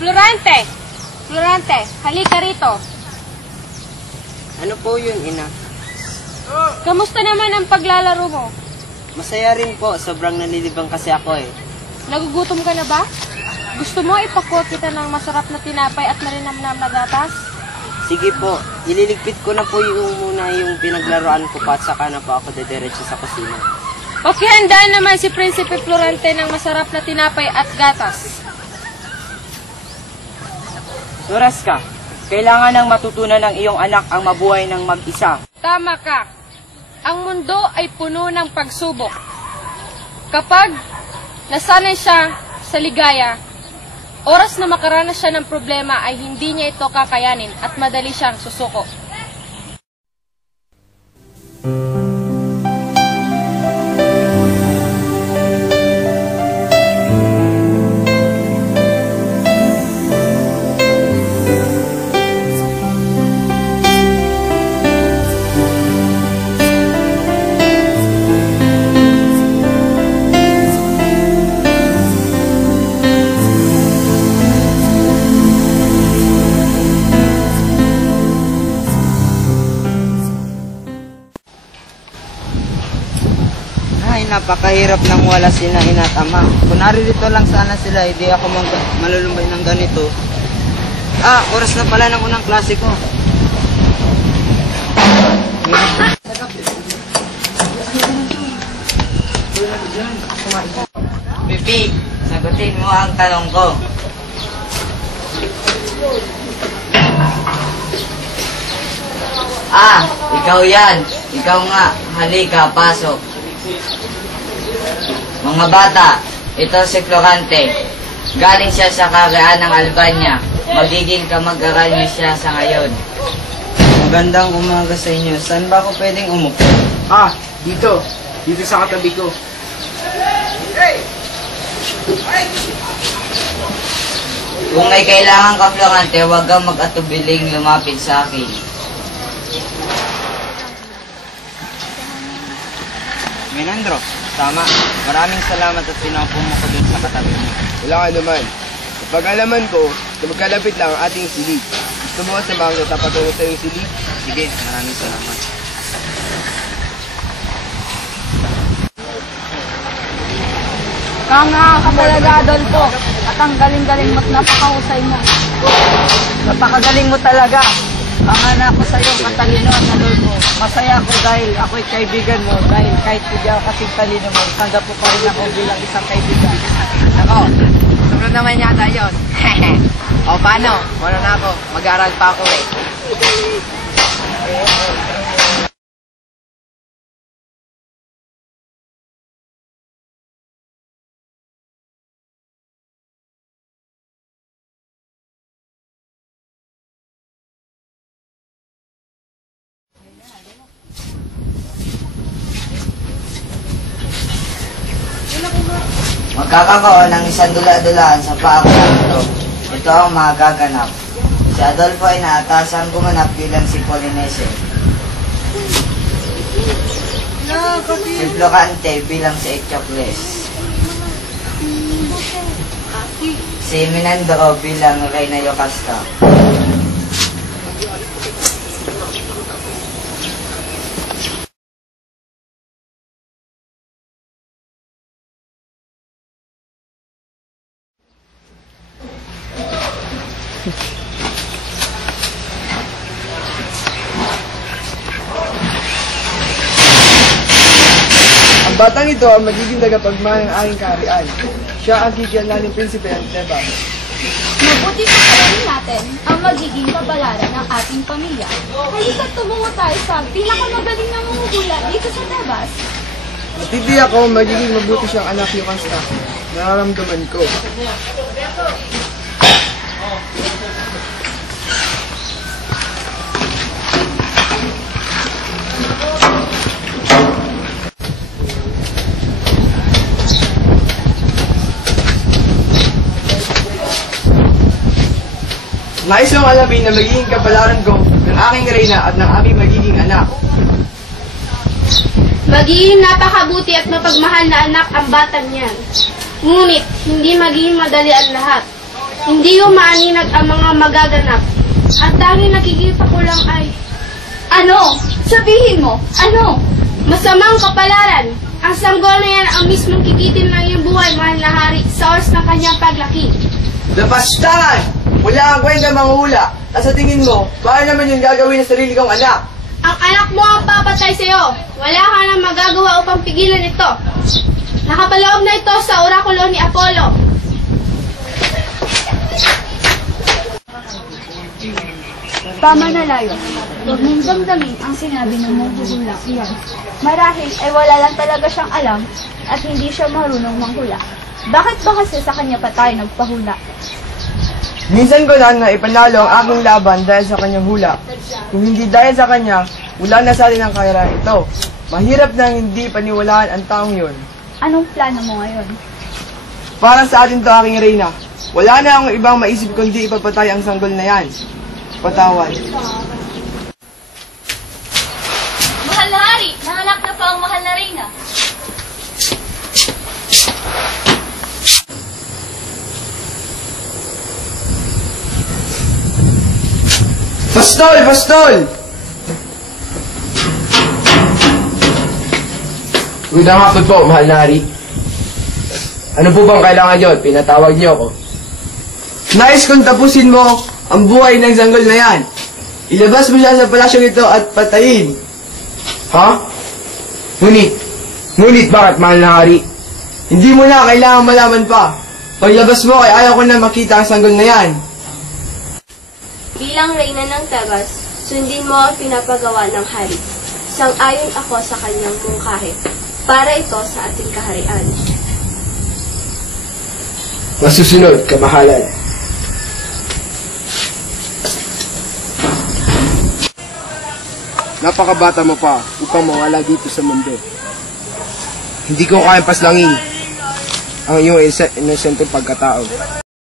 Florante! Florante, halika rito. Ano po yun, ina? Kamusta naman ang paglalaro mo? Masaya rin po. Sobrang nalilibang kasi ako eh. Nagugutom ka na ba? Gusto mo ipakuha kita ng masarap na tinapay at marinamnam na gatas? Sige po. Ililigpit ko na po muna yung pinaglaruan ko pa at saka na po ako dediretso sa kusina. Pakihandaan naman si Prinsipe Florante ng masarap na tinapay at gatas. Oras ka. Kailangan nang matutunan ng iyong anak ang mabuhay ng mag-isa. Tama ka. Ang mundo ay puno ng pagsubok. Kapag nasanay siya sa ligaya, oras na makaranas siya ng problema ay hindi niya ito kakayanin at madali siyang susuko. Napakahirap nang wala sila ina't ama. Kung naririto lang sana sila, hindi ako malulumbay ng ganito. Oras na pala ng unang klase ko. Pipi, sagutin mo ang tanong ko. Ikaw yan. Ikaw nga. Halika, pasok. Mga bata, ito si Florante. Galing siya sa Karaan ng Albania. Magiging kamag-aral niyo siya sa ngayon. Magandang umaga sa inyo. Saan ba ako pwedeng umupo? Dito. Dito sa katabi ko. Kung may kailangan ka, Florante, huwag kang mag-atubiling lumapit sa akin. Menandro, tama. Maraming salamat at pinaupo mo ko dun sa katabi mo. Wala ka naman. Kapag alaman ko na magkalapit lang ang ating silid, gusto mo sa mga tapatungo sa iyong silid? Sige, maraming salamat. Kanga ka talaga, Adolfo. At ang galing-galing mo't napakahusay mo. Napakagaling mo talaga. Ang anak ko sa iyo, matalino at Adolfo. Masaya ako dahil ako'y kaibigan mo. Dahil kahit hindi ako kasing talino mo, tanggap ko pa rin ako bilang isang kaibigan. Ako, sunod naman yata yun. O paano? Wala na ako. Mag-aaral pa ako eh. Magkakaroon ng isang dula-dulaan sa paako ng ito. Ito ang magaganap. Si Adolfo ay naatasan gumanap bilang si Polinese. Si Florante bilang si Echocles. Si Menandro bilang Reyna Yocasta. Ang batang ito ang magiging tagapagmana ng aking kaharian. Siya ang kikialaning prinsipe ng Tebas. Mabuti pa rin natin ang magiging kabalaran ng ating pamilya. Halika tumungo tayo sa pinakamagaling na mangungula dito sa Tebas. Titiyak ako magiging mabuti siyang anak ni Kasta. Nararamdaman ko. Nais kong alamin na magiging kapalaran ko ng aking reyna at ng aming magiging anak. Magiging napakabuti at mapagmahal na anak ang batang yan. Ngunit, hindi magiging madali ang lahat. Hindi umaaninag ang mga magaganap. At tanging nakikita ko lang ay... Ano? Sabihin mo, ano? Masamang kapalaran. Ang sanggol na yan ang mismong kikitin ng iyong buhay, mahal na hari, sa oras ng kanyang paglaki. Napastan! Wala kang kwenta manghula. At sa tingin mo, paano naman yung gagawin ng sarili kong anak? Ang anak mo ang papatay sa'yo. Wala ka nang magagawa upang pigilan ito. Nakapaloob na ito sa orakulo ni Apollo. Tama na, Layo. Huwag mong damdamin ang sinabi ng manghuhulang iyan. Marahil ay wala lang talaga siyang alam at hindi siya marunong manghula. Bakit ba kasi sa kanya pa tayo nagpahula? Minsan ko lang na ipanalo ang aking laban dahil sa kanyang hula. Kung hindi dahil sa kanya, wala na sa atin ang kayaraan ito. Mahirap nang hindi paniwalaan ang taong yun. Anong plano mo ngayon? Para sa atin to, aking reyna. Wala na akong ibang maisip kundi ipapatay ang sanggol na yan. Patawad. Mahal na hari, nahanap na pa ang mahal na reyna. Pastol! Pastol! Magandang hapon po, mahal na hari. Ano po bang kailangan nyo? Pinatawag niyo ako. Nais kong tapusin mo ang buhay ng sanggol na yan. Ilabas mo siya sa palasyong ito at patayin. Ha? Ngunit bakit, mahal na hari? Hindi mo na kailangan malaman pa. Paglabas mo ay ayaw ko na makita ang sanggol na yan. Bilang reyna ng Tebas, sundin mo ang pinapagawa ng hari. Sang-ayon ako sa kanyang mungkahi, para ito sa ating kaharian. Masusunod, kamahalan. Napakabata mo pa upang mawala dito sa mundo. Hindi ko kayang paslangin ang iyong inosenteng pagkatao.